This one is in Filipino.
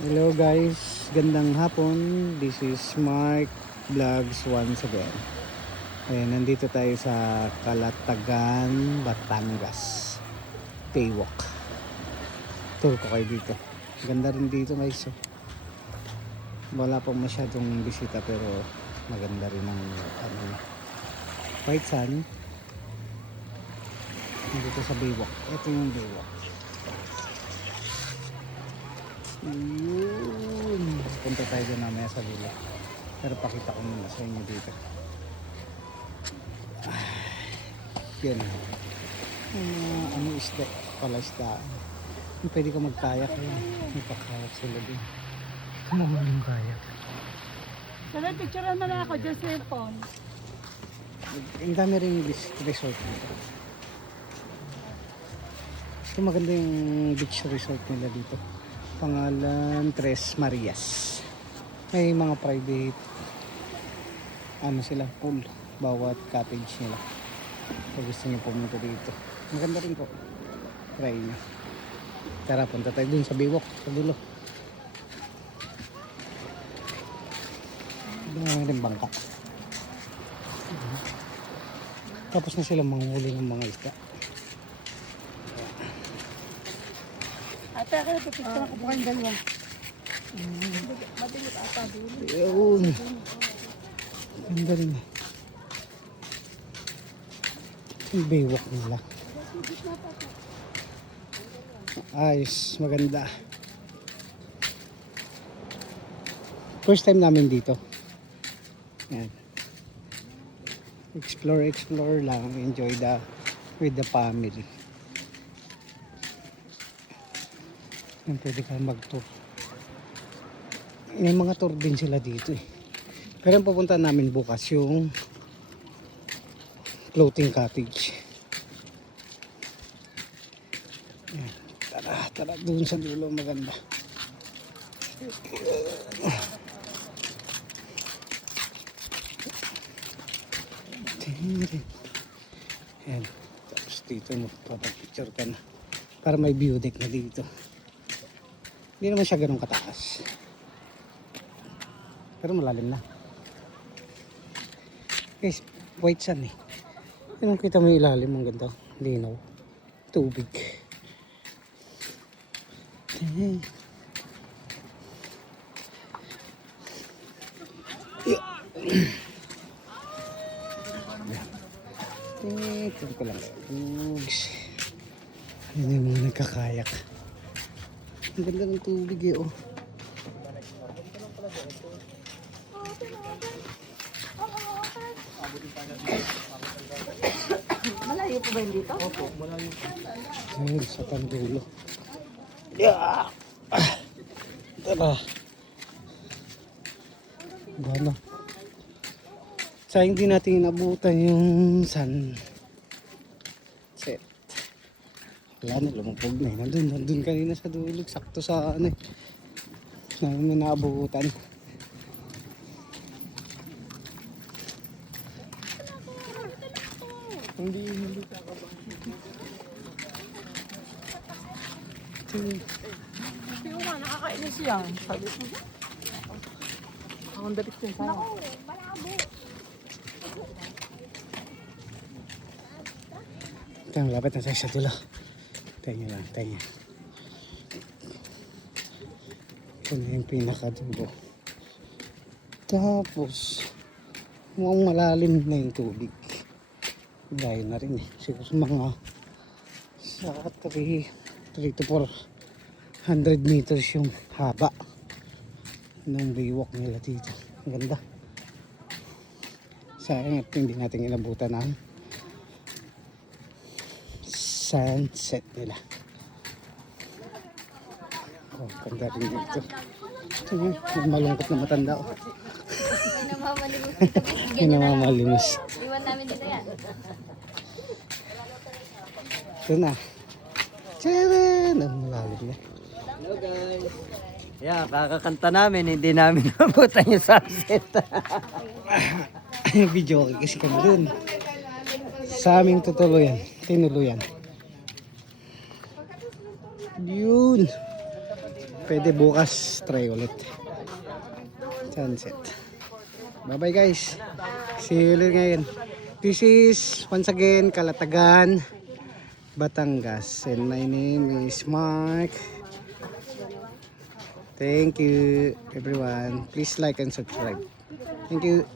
Hello guys, gandang hapon. This is Mark Vlogs once again. Ayan, nandito tayo sa Calatagan, Batangas. Paywalk. Tour ko kayo dito. Ganda rin dito guys. Oh. Wala pang masyadong bisita pero maganda rin ang white sun. Dito sa Baywalk. Ito yung Baywalk. Yun. Punta tayo dyan mamaya sa dulo. Pero pakita ko muna sa inyo dito. Yan. Ano isda? Pala isda. Pwede ka magkayak. Magkakayak sila din. Kumahuli yung kayak. Sana picturean mo na ako dyan sa cellphone. Ang dami rin resort dito. Ito maganda yung beach resort nila dito. Pangalan Tres Marias. May mga private sila pool bawat cottage nila. Kung gusto niyo pumunta dito, maganda rin po. Try nyo. Tara, punta tayo dun sa Baywalk sa dulo. Dami rin bangka. Tapos na sila manghuli ng mga isda. Ate, ako napipicturean ko po kayong dalawa. Madilit ata dito. Yun. Ganda rin. Yung Baywalk nila. Ayos, maganda. First time namin dito. Yan. Explore lang. Enjoy with the family. Yan, pwede ka mag-tour. May mga tour din sila dito eh. Pero ang pupunta namin bukas yung floating cottage. Yan. Tara doon sa dulo, maganda. Yan. Tapos dito magpapapicture ka na para may view deck na dito. Hindi naman siya ganun kataas. Pero malalim na. Guys, white sun eh. Anong kita mo yung ilalim? Ang ganda. Linaw. Tubig. Ito ko lang. Ano yung mga nagkakayak. Ang ganda ng tubig eh oh. Malayo po ba yun dito? Opo, malayo po. Ayun, sa Tandulo. Yeah! Tara. Gana. Sayang din natin inabutan yung sunset. Wala na, lumubog na. Nandun kanina sa dulog. Sakto sa namin naabutan. Hindi kakabang. Yung nga, nakakainis yan. Sabi ko. Ang dalit yun sa'yo. Ito, lapit na tayo sa dulo. Tayo lang. Ito na yung pinakadulo. Tapos, mukhang malalim na yung tubig. Dahil na rin eh. Siguro mga sa 3 to 400 meters yung haba ng Baywalk nila dito. Ang ganda. Sayang at hindi natin inabutan ang sunset nila. Oh, ganda rin dito. Malungkot na matanda oh. Namamalimos. Iwan namin dito yan. Ito na. Tcharan! Ang malalim na. Hello guys. Yeah, kakakanta namin, hindi namin nabutan yung sunset. Video okay kasi kami dun. Sa aming tinuluyan. Yun. Pwede bukas try ulit. Sunset. Bye bye guys. See you ulit ngayon. This is once again Calatagan, Batangas. And my name is Mark. Thank you everyone. Please like and subscribe. Thank you.